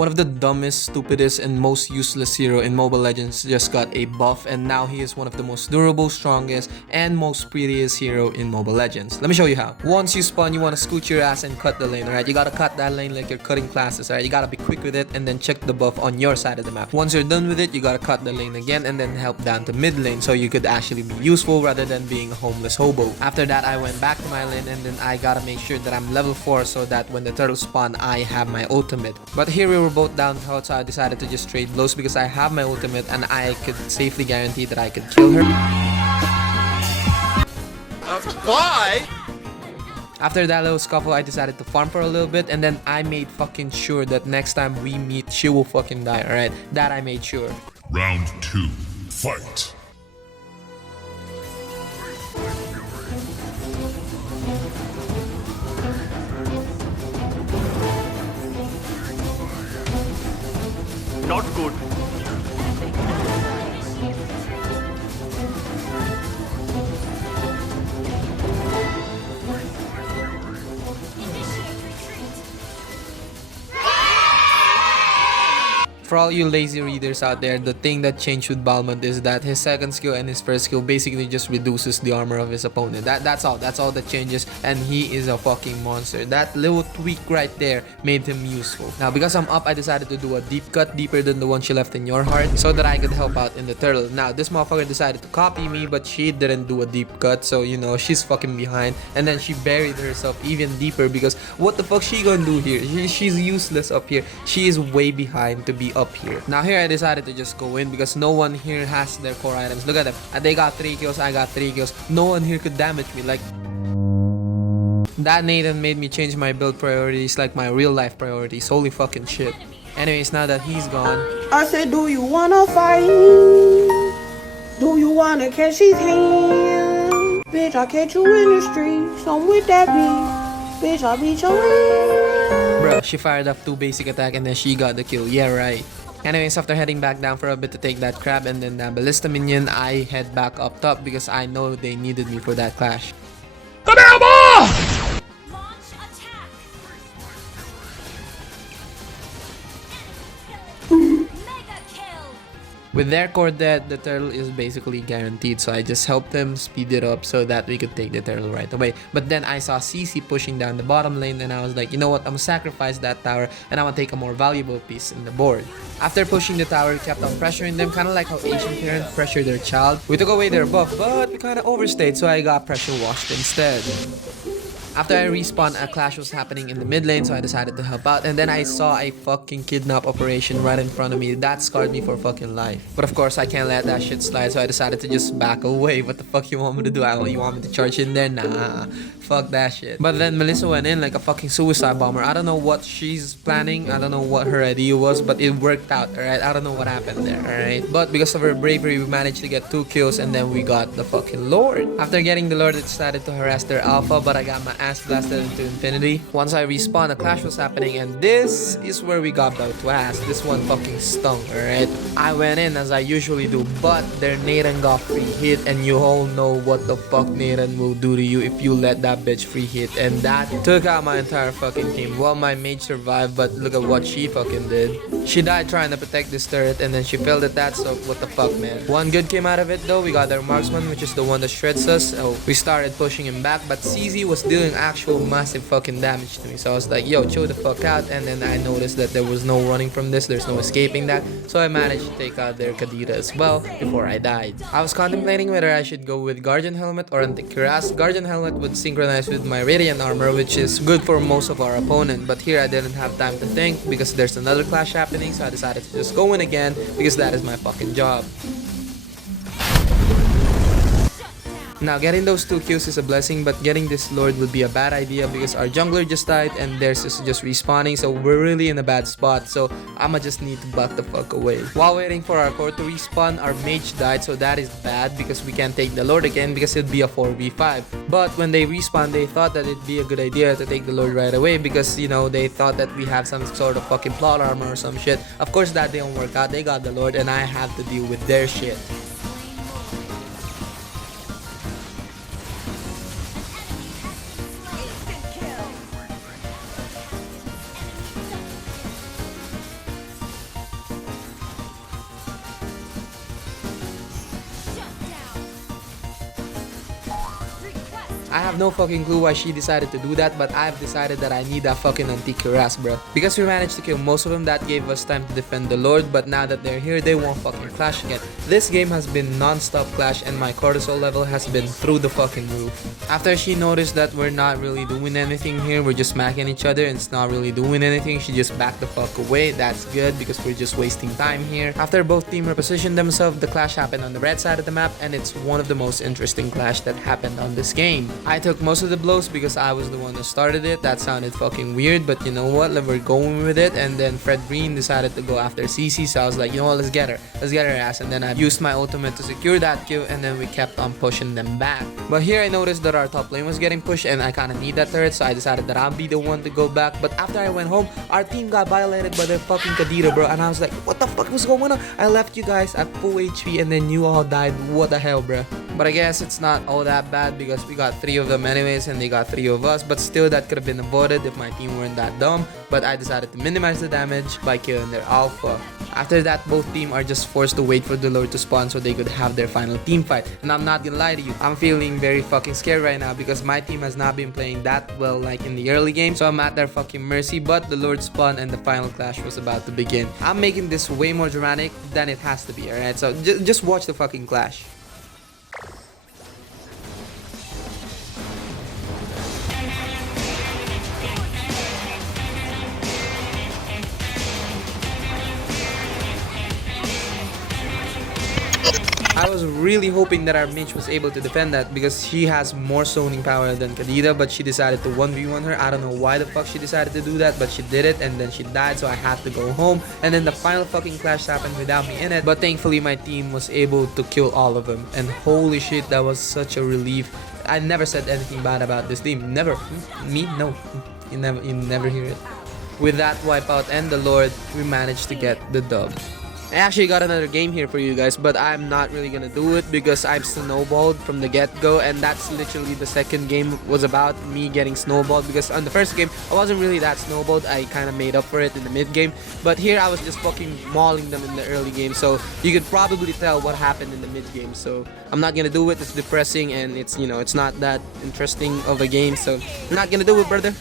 One of the dumbest, stupidest, and most useless hero in Mobile Legends just got a buff, and now he is one of the most durable, strongest, and most prettiest hero in Mobile Legends. Let me show you how. Once you spawn, you want to scoot your ass and cut the lane, alright? You gotta cut that lane like you're cutting classes, alright? You gotta be quick with it and then check the buff on your side of the map. Once you're done with it, you gotta cut the lane again and then help down to mid lane so you could actually be useful rather than being a homeless hobo. After that, I went back to my lane and then I gotta make sure that I'm level 4 so that when the turtles spawn, I have my ultimate. But here we were both down health, so I decided to just trade blows because I have my ultimate and I could safely guarantee that I could kill her. Why? After that little scuffle, I decided to farm for a little bit and then I made fucking sure that next time we meet, she will fucking die, alright? That I made sure. Round 2. Fight! Not good. For all you lazy readers out there, the thing that changed with Balmond is that his second skill and his first skill basically just reduces the armor of his opponent. That's all that changes, and he is a fucking monster. That little tweak right there made him useful. Now because I'm up, I decided to do a deep cut deeper than the one she left in your heart so that I could help out in the turtle. Now this motherfucker decided to copy me, but she didn't do a deep cut, so you know she's fucking behind, and then she buried herself even deeper because what the fuck she gonna do here? She's useless up here. She is way behind to be up here. Now here I decided to just go in because no one here has their core items. Look at them. They got 3 kills, I got 3 kills. No one here could damage me. Like, that Nathan made me change my build priorities, like my real life priorities. Holy fucking shit. Anyways, now that he's gone, I said, do you wanna fight? Do you wanna catch his hand? Bitch, I catch you in the streets. I'm with that bitch. Bitch, I beat your ass. bro, she fired up 2 basic attack and then she got the kill. Yeah, right. Anyways, after heading back down for a bit to take that crab and then that ballista minion, I head back up top because I know they needed me for that clash. With their core dead, the turtle is basically guaranteed, so I just helped them speed it up so that we could take the turtle right away. But then I saw CC pushing down the bottom lane and I was like, you know what, I'm gonna sacrifice that tower and I'm gonna take a more valuable piece in the board. After pushing the tower, we kept on pressuring them, kind of like how Asian parents pressure their child. We took away their buff, but we kind of overstayed, so I got pressure washed instead. After I respawned, a clash was happening in the mid lane, so I decided to help out. And then I saw a fucking kidnap operation right in front of me. That scarred me for fucking life. But of course, I can't let that shit slide, so I decided to just back away. What the fuck you want me to do? You want me to charge in there? Nah. Fuck that shit. But then Melissa went in like a fucking suicide bomber. I don't know what she's planning. I don't know what her idea was, but it worked out, alright? I don't know what happened there, alright? But because of her bravery, we managed to get 2 kills and then we got the fucking Lord. After getting the Lord, I decided to harass their alpha, but I got my ass blasted into infinity. Once I respawned, a clash was happening, and this is where we got about to ass. This one fucking stung, alright? I went in as I usually do, but their Nathan got free hit, and you all know what the fuck Nathan will do to you if you let that bitch free hit, and that took out my entire fucking team. Well, my mage survived, but look at what she fucking did. She died trying to protect this turret, and then she failed at that, so what the fuck, man. One good came out of it though. We got their marksman, which is the one that shreds us, so we started pushing him back, but CZ was dealing actual massive fucking damage to me, so I was like, yo, chill the fuck out. And then I noticed that there was no running from this, there's no escaping that, so I managed to take out their Kadira as well before I died. I was contemplating whether I should go with Guardian Helmet or Anti-Cuirass. Guardian Helmet would synchronize with my Radiant Armor, which is good for most of our opponent, but here I didn't have time to think because there's another clash happening, so I decided to just go in again because that is my fucking job. Now, getting those 2 kills is a blessing, but getting this Lord would be a bad idea because our jungler just died and theirs is just respawning, so we're really in a bad spot, so I'ma just need to back the fuck away. While waiting for our core to respawn, our mage died, so that is bad because we can't take the Lord again because it'd be a 4v5. But when they respawned, they thought that it'd be a good idea to take the Lord right away because, you know, they thought that we have some sort of fucking plot armor or some shit. Of course, that didn't work out. They got the Lord and I have to deal with their shit. I have no fucking clue why she decided to do that, but I've decided that I need that fucking antique harass, bro. Because we managed to kill most of them, that gave us time to defend the Lord, but now that they're here, they won't fucking clash again. This game has been non-stop clash and my cortisol level has been through the fucking roof. After she noticed that we're not really doing anything here, we're just smacking each other and it's not really doing anything, she just backed the fuck away. That's good because we're just wasting time here. After both teams repositioned themselves, the clash happened on the red side of the map and it's one of the most interesting clash that happened on this game. I took most of the blows because I was the one that started it. That sounded fucking weird, but you know what, we're going with it. And then Fred Green decided to go after CC, so I was like, you know what, let's get her ass. And then I used my ultimate to secure that kill and then we kept on pushing them back. But here I noticed that our top lane was getting pushed and I kind of need that turret, so I decided that I'll be the one to go back. But after I went home, our team got violated by their fucking Kadira, bro, and I was like, what the fuck was going on? I left you guys at full HP and then you all died. What the hell, bro? But I guess it's not all that bad because we got 3 of them anyways and they got 3 of us. But still, that could have been avoided if my team weren't that dumb. But I decided to minimize the damage by killing their alpha. After that, both teams are just forced to wait for the Lord to spawn so they could have their final team fight. And I'm not gonna lie to you, I'm feeling very fucking scared right now because my team has not been playing that well like in the early game. So I'm at their fucking mercy, but the Lord spawned and the final clash was about to begin. I'm making this way more dramatic than it has to be, alright? So just watch the fucking clash. I was really hoping that our mage was able to defend that because she has more zoning power than Kadira, but she decided to 1v1 her. I don't know why the fuck she decided to do that, but she did it and then she died, so I had to go home. And then the final fucking clash happened without me in it, but thankfully my team was able to kill all of them. And holy shit, that was such a relief. I never said anything bad about this team. Never. Me? No. You never hear it. With that wipeout and the Lord, we managed to get the dub. I actually got another game here for you guys, but I'm not really gonna do it because I'm snowballed from the get-go, and that's literally the second game was about me getting snowballed, because on the first game I wasn't really that snowballed. I kind of made up for it in the mid game, but here I was just fucking mauling them in the early game, so you could probably tell what happened in the mid game. So I'm not gonna do it. It's depressing and it's, you know, it's not that interesting of a game, so I'm not gonna do it, brother.